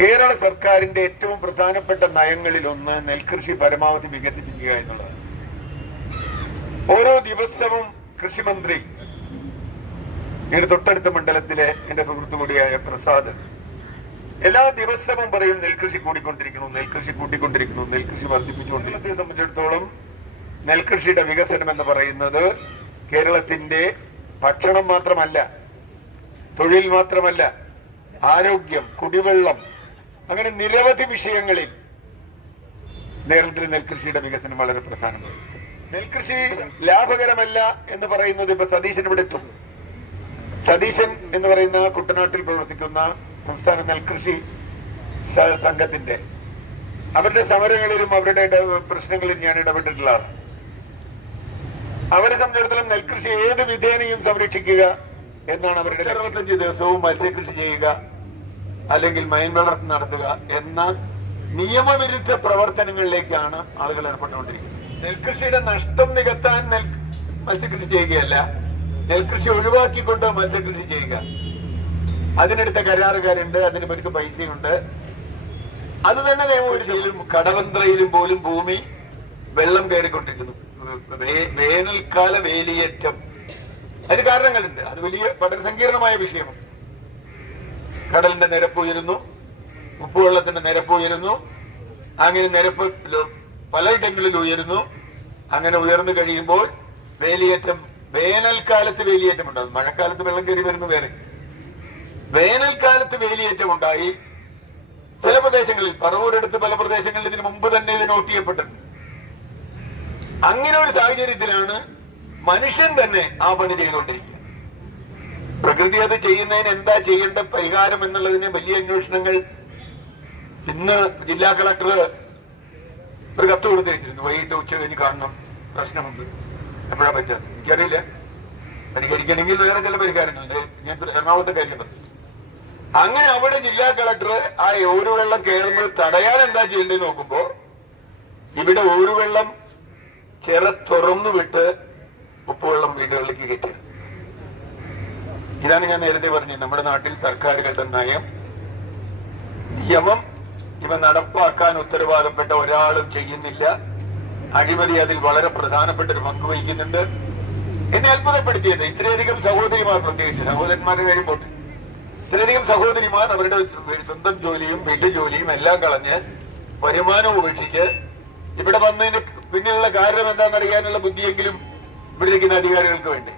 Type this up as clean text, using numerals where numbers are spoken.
കേരള സർക്കാരിന്റെ ഏറ്റവും പ്രധാനപ്പെട്ട നയങ്ങളിലൊന്ന് നെൽകൃഷി പരമാവധി വികസിപ്പിക്കുക എന്നുള്ളതാണ്. ഓരോ ദിവസവും കൃഷിമന്ത്രി എന്റെ തൊട്ടടുത്ത മണ്ഡലത്തിലെ എന്റെ സുഹൃത്തു കൂടിയായ പ്രസാദ് എല്ലാ ദിവസവും പറയും നെൽകൃഷി കൂടിക്കൊണ്ടിരിക്കുന്നു, നെൽകൃഷി കൂട്ടിക്കൊണ്ടിരിക്കുന്നു, നെൽകൃഷി വർദ്ധിപ്പിച്ചുകൊണ്ടിരിക്കുന്നതിനെ സംബന്ധിച്ചിടത്തോളം നെൽകൃഷിയുടെ വികസനം എന്ന് പറയുന്നത് കേരളത്തിന്റെ ഭക്ഷണം മാത്രമല്ല, തൊഴിൽ മാത്രമല്ല, ആരോഗ്യം, കുടിവെള്ളം, അങ്ങനെ നിരവധി വിഷയങ്ങളിൽ കേരളത്തിലെ നെൽകൃഷിയുടെ വികസനം വളരെ പ്രധാനമാണ്. നെൽകൃഷി ലാഭകരമല്ല എന്ന് പറയുന്നത് ഇപ്പൊ സതീശൻ ഇവിടെ എത്തും. സതീശൻ എന്ന് പറയുന്ന കുട്ടനാട്ടിൽ പ്രവർത്തിക്കുന്ന സംസ്ഥാന നെൽകൃഷി സംഘത്തിന്റെ അവരുടെ സമരങ്ങളിലും അവരുടെ പ്രശ്നങ്ങളിലും ഞാൻ ഇടപെട്ടിട്ടുള്ളതാണ്. അവരെ സംബന്ധിച്ചിടത്തോളം നെൽകൃഷി ഏത് വിധേനയും സംരക്ഷിക്കുക എന്നാണ് അവരുടെ 65 ദിവസവും മത്സ്യകൃഷി ചെയ്യുക അല്ലെങ്കിൽ മൈൻ വളർത്തൽ നടത്തുക എന്ന നിയമവിരുദ്ധ പ്രവർത്തനങ്ങളിലേക്കാണ് ആളുകൾ ഏർപ്പെട്ടുകൊണ്ടിരിക്കുന്നത്. നെൽകൃഷിയുടെ നഷ്ടം നികത്താൻ മത്സ്യകൃഷി ചെയ്യുകയല്ല, നെൽകൃഷി ഒഴിവാക്കിക്കൊണ്ട് മത്സ്യകൃഷി ചെയ്യുക. അതിനെടുത്ത കരാറുകാരുണ്ട്, അതിന് ഇവർക്ക് പൈസയുണ്ട്. അത് തന്നെ നിയമവിരുദ്ധയിലും കടവന്ത്രയിലും പോലും ഭൂമി വെള്ളം കയറിക്കൊണ്ടിരിക്കുന്നു. വേനൽക്കാല വേലിയേറ്റം, അതിന് കാരണങ്ങളുണ്ട്. അത് വളരെ സങ്കീർണമായ വിഷയമാണ്. കടലിന്റെ നിരപ്പ് ഉയരുന്നു, ഉപ്പുവെള്ളത്തിന്റെ നിരപ്പ് ഉയരുന്നു, അങ്ങനെ നിരപ്പ് പലയിടങ്ങളിൽ ഉയരുന്നു. അങ്ങനെ ഉയർന്നു കഴിയുമ്പോൾ വേലിയേറ്റം, വേനൽക്കാലത്ത് വേലിയേറ്റം ഉണ്ടാകും. മഴക്കാലത്ത് വെള്ളം കയറി വരുന്നു വേറെ. വേനൽക്കാലത്ത് വേലിയേറ്റം ഉണ്ടായി ചില പ്രദേശങ്ങളിൽ, പറവൂരെടുത്ത് പല പ്രദേശങ്ങളിൽ ഇതിന് മുമ്പ് തന്നെ ഇത് നോട്ട് ചെയ്യപ്പെട്ടിട്ടുണ്ട്. അങ്ങനെ ഒരു സാഹചര്യത്തിലാണ് മനുഷ്യൻ തന്നെ ആ പണി ചെയ്തുകൊണ്ടിരിക്കുക. പ്രകൃതി അത് ചെയ്യുന്നതിന് എന്താ ചെയ്യേണ്ട പരിഹാരം എന്നുള്ളതിന് വലിയ അന്വേഷണങ്ങൾ ഇന്ന് ജില്ലാ കളക്ടർ ഒരു കത്ത് കൊടുത്തു വെച്ചിരുന്നു. വൈകിട്ട് ഉച്ച കഴിഞ്ഞ് കാണണം, പ്രശ്നമുണ്ട്, എപ്പോഴാ പറ്റാത്ത എനിക്കറിയില്ല. പരിഹരിക്കണമെങ്കിൽ വേറെ ചില പരിഹാരങ്ങളുണ്ട്. ഞാൻ എറണാകുളത്തെ കാര്യം പറഞ്ഞു. അങ്ങനെ അവിടെ ജില്ലാ കളക്ടർ ആ ഓരുവെള്ളം കയറുന്നത് തടയാൻ എന്താ ചെയ്യേണ്ടത് നോക്കുമ്പോ ഇവിടെ ഓരുവെള്ളം തുറന്നു വിട്ട് ഉപ്പുവെള്ളം വീടുകളിലേക്ക് കയറ്റുക. ഇതാണ് ഞാൻ നേരത്തെ പറഞ്ഞത്. നമ്മുടെ നാട്ടിൽ സർക്കാരുകളുടെ നിയമം ഇവ നടപ്പാക്കാൻ ഉത്തരവാദപ്പെട്ട ഒരാളും ചെയ്യുന്നില്ല. അഴിമതി അതിൽ വളരെ പ്രധാനപ്പെട്ട ഒരു പങ്ക് വഹിക്കുന്നുണ്ട്. എന്നെ അത്ഭുതപ്പെടുത്തിയത് ഇത്രയധികം സഹോദരിമാർ, പ്രത്യേകിച്ച് സഹോദരന്മാരുടെ കാര്യം പോട്ടെ, ഇത്രയധികം സഹോദരിമാർ അവരുടെ സ്വന്തം ജോലിയും വീട്ടു ജോലിയും എല്ലാം കളഞ്ഞ് വരുമാനം ഉപേക്ഷിച്ച് ഇവിടെ വന്നതിന് പിന്നിലുള്ള കാരണം എന്താണെന്നറിയാനുള്ള ബുദ്ധിയെങ്കിലും ഇവിടെ ഇരിക്കുന്ന അധികാരികൾക്ക് വേണ്ടി